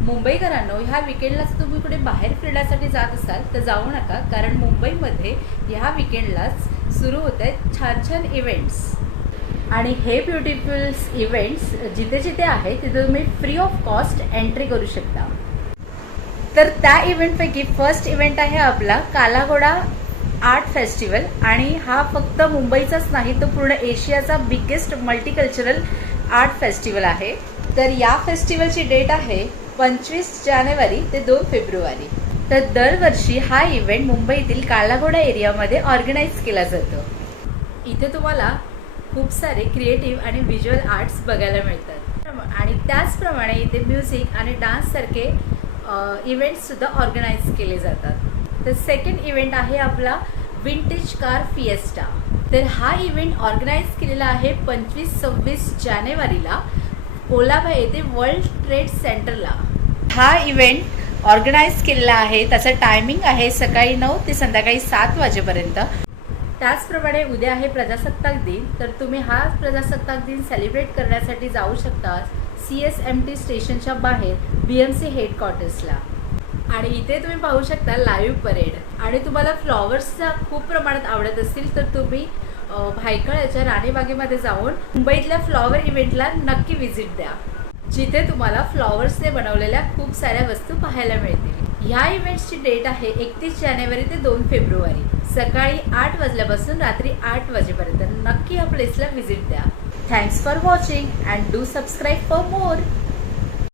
मुंबईकरांनो, ह्या विकेंडला तुम्ही कुठे बाहेर फिरण्यासाठी जात असाल तर जाऊ नका, कारण मुंबईमध्ये ह्या विकेंडलाच सुरू होत आहेत छान छान इव्हेंट्स. आणि हे ब्युटिफुल इव्हेंट्स जिथे जिथे आहे तिथे तुम्ही फ्री ऑफ कॉस्ट एंट्री करू शकता. तर त्या इव्हेंटपैकी फर्स्ट इव्हेंट आहे आपला काला घोडा आर्ट फेस्टिवल. आणि हा फक्त मुंबईचाच नाही, तो पूर्ण एशियाचा बिगेस्ट मल्टीकल्चरल आर्ट फेस्टिवल आहे. तर या फेस्टिवलची डेट आहे 25 जानेवारी ते 2 फेब्रुवारी. तर दरवर्षी हा इव्हेंट मुंबईतील काला घोडा एरियामध्ये ऑर्गनाईज केला जातो. इथे तुम्हाला खूप सारे क्रिएटिव्ह आणि व्हिज्युअल आर्ट्स बघायला मिळतात. आणि त्याचप्रमाणे इथे म्युझिक आणि डान्ससारखे इव्हेंट्ससुद्धा ऑर्गनाईज केले जातात. तर सेकंड इव्हेंट आहे आपला विंटेज कार फिएस्टा. तर हा इव्हेंट ऑर्गनाईज केलेला आहे 25-26 जानेवारीला कोलाबा येथे वर्ल्ड ट्रेड सेंटरला. हा इव्हेंट ऑर्गनाईज केलेला आहे. त्याचं टायमिंग आहे सकाळी 9 ते संध्याकाळी 7 वाजेपर्यंत. त्याचप्रमाणे उद्या आहे प्रजासत्ताक दिन. तर तुम्ही हा प्रजासत्ताक दिन सेलिब्रेट करण्यासाठी जाऊ शकता CSMT स्टेशनच्या बाहेर BMC हेडक्वार्टर्सला. आणि इथे तुम्ही पाहू शकता लाईव्ह परेड. आणि तुम्हाला फ्लॉवर्सचा खूप प्रमाणात आवडत असतील तर तुम्ही भायखळ्याच्या राणीबागेमध्ये जाऊन मुंबईतल्या फ्लॉवर इव्हेंटला नक्की व्हिजिट द्या, जिथे तुम्हाला फ्लॉवर्सने बनवलेल्या खूप साऱ्या वस्तू पाहायला मिळतील. ह्या इव्हेंट्सची डेट आहे 31 जानेवारी ते 2 फेब्रुवारी, सकाळी 8 वाजल्यापासून रात्री 8 वाजेपर्यंत. नक्की या प्लेसला व्हिजिट द्या. Thanks for watching and do subscribe for more.